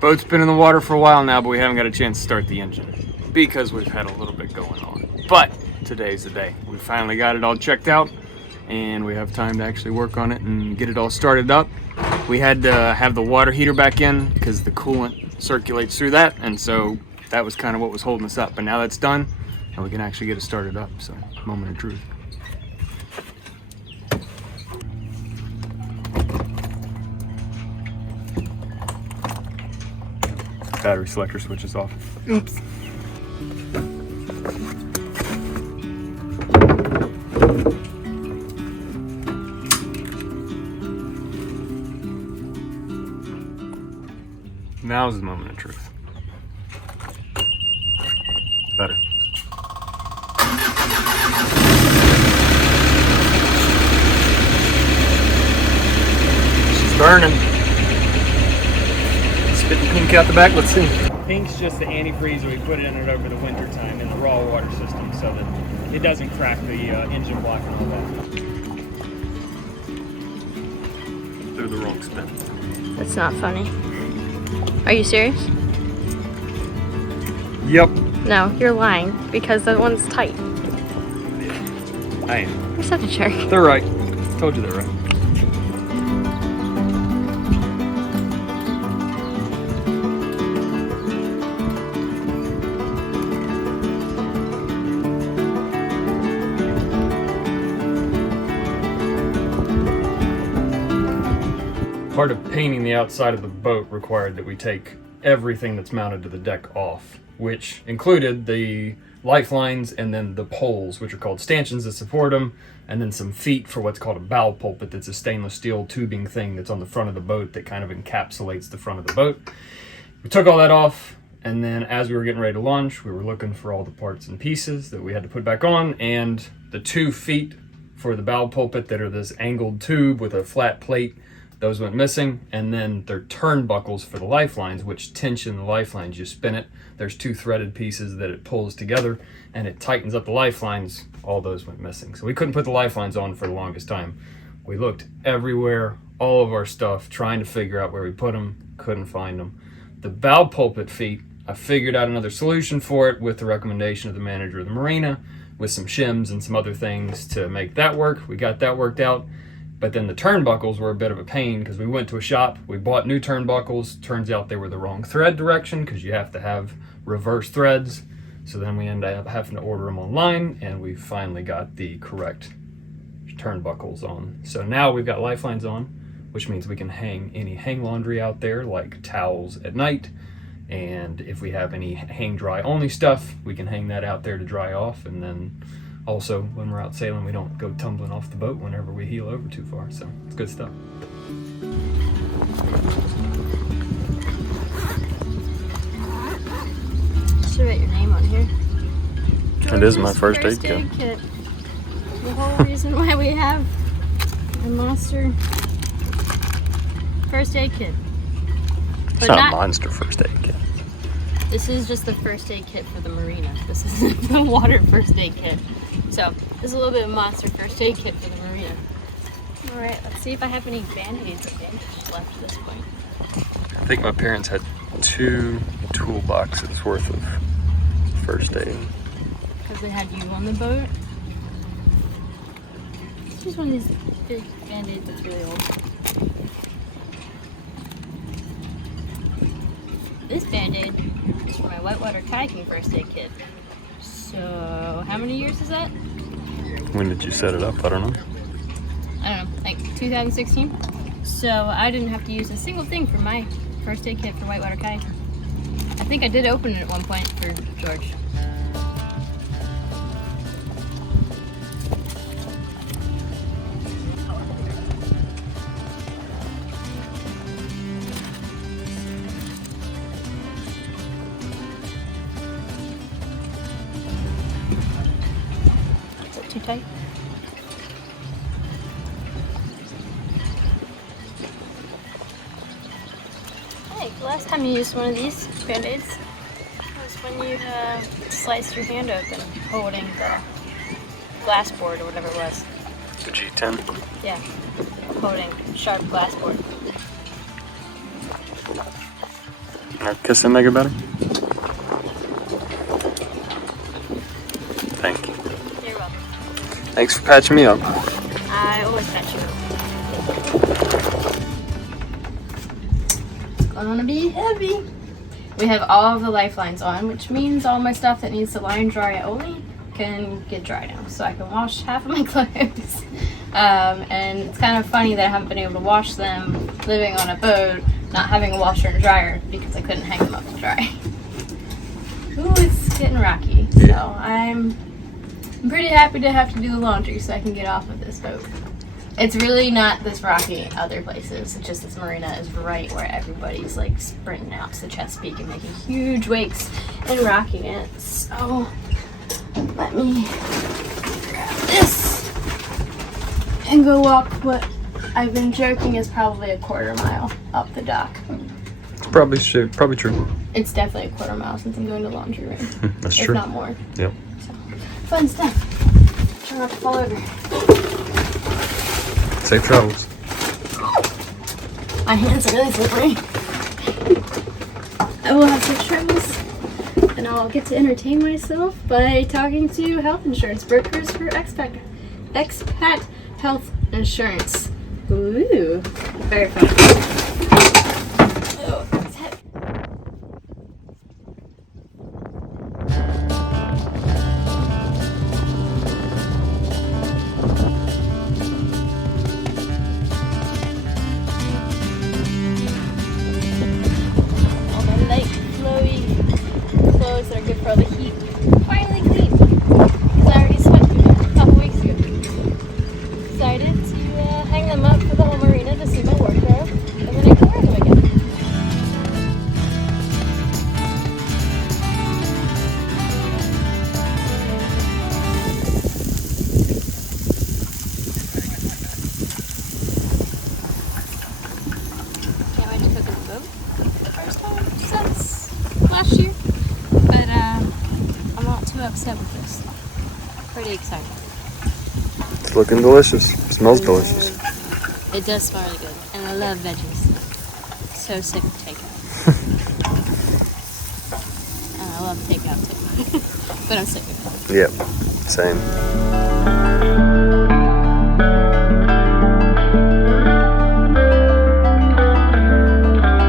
Boat's been in the water for a while now, but we haven't got a chance to start the engine because we've had a little bit going on. But today's the day. We finally got it all checked out and we have time to actually work on it and get it all started up. We had to have the water heater back in because the coolant circulates through that, and so that was kind of what was holding us up. But now that's done and we can actually get it started up. So, moment of truth. Battery selector switch is off. Oops. Now's the moment of truth. Better. She's burning. Spitting pink out the back, let's see. Pink's just the antifreeze we put in it over the winter time in the raw water system so that it doesn't crack the engine block and all that. They're the wrong spin. That's not funny. Are you serious? Yep. No, you're lying because that one's tight. I am. You're such a jerk. They're right. Told you they're right. Part of painting the outside of the boat required that we take everything that's mounted to the deck off, which included the lifelines and then the poles, which are called stanchions that support them, and then some feet for what's called a bow pulpit. That's a stainless steel tubing thing that's on the front of the boat that kind of encapsulates the front of the boat. We took all that off, and then as we were getting ready to launch, we were looking for all the parts and pieces that we had to put back on, and the 2 feet for the bow pulpit that are this angled tube with a flat plate, those went missing, and then they're turnbuckles for the lifelines, which tension the lifelines. You spin it, there's 2 threaded pieces that it pulls together, and it tightens up the lifelines. All those went missing. So we couldn't put the lifelines on for the longest time. We looked everywhere, all of our stuff, trying to figure out where we put them, couldn't find them. The bow pulpit feet, I figured out another solution for it with the recommendation of the manager of the marina, with some shims and some other things to make that work. We got that worked out. But then the turnbuckles were a bit of a pain because we went to a shop, we bought new turnbuckles. Turns out they were the wrong thread direction because you have to have reverse threads. So then we ended up having to order them online, and we finally got the correct turnbuckles on. So now we've got lifelines on, which means we can hang any hang laundry out there, like towels at night. And if we have any hang dry only stuff, we can hang that out there to dry off. And then also, when we're out sailing, we don't go tumbling off the boat whenever we heel over too far, so it's good stuff. Should write your name on here. It is my first aid kit. The whole reason why we have a monster first aid kit. It's not a monster first aid kit. This is just the first aid kit for the marina. This isn't the water first aid kit. So, this is a little bit of monster first aid kit for the marina. Alright, let's see if I have any band-aids or bandages left at this point. I think my parents had 2 toolboxes worth of first aid. Because they had you on the boat? It's just one of these big band-aids that's really old. This band-aid is for my whitewater kayaking first aid kit. So, how many years is that? When did you set it up? I don't know. I don't know, like 2016. So I didn't have to use a single thing for my first aid kit for whitewater kayaking. I think I did open it at one point for George. Is it too tight? Hey, the last time you used one of these band-aids was when you sliced your hand open holding the glass board or whatever it was. The G10? Yeah, holding sharp glass board. Now kiss him, make it better. Thank you. You're welcome. Thanks for patching me up. I always patch you up. It's gonna be heavy. We have all of the lifelines on, which means all my stuff that needs to line dry only can get dry now, so I can wash half of my clothes. And it's kind of funny that I haven't been able to wash them living on a boat, not having a washer and dryer because I couldn't hang them up to dry. Ooh, it's getting rocky. So I'm pretty happy to have to do the laundry so I can get off of this boat. It's really not this rocky other places. It's just this marina is right where everybody's like sprinting out to Chesapeake and making huge wakes and rocking it. So let me grab this and go walk what I've been joking is probably a quarter mile up the dock. It's probably true. It's definitely a quarter mile since I'm going to the laundry room. That's if true. not more. Yep. So, fun stuff. Try not to fall over. Safe travels. My hands are really slippery. I will have safe travels, and I'll get to entertain myself by talking to health insurance brokers for expat health insurance. Ooh, very fun. Oh, it's heavy. All my light, flowy clothes that are good for all the heat. Finally clean, because I already sweated them a couple weeks ago. Excited to hang them up for the whole marina to see my wardrobe, and then I can wear them again. Can't wait to cook in the boat for the first time since last year, but I'm not too upset with this. Pretty excited. It's looking delicious. Smells delicious. It does smell really good, and I love veggies. So sick of takeout. And I love takeout too, but I'm sick of it. Yep. Same.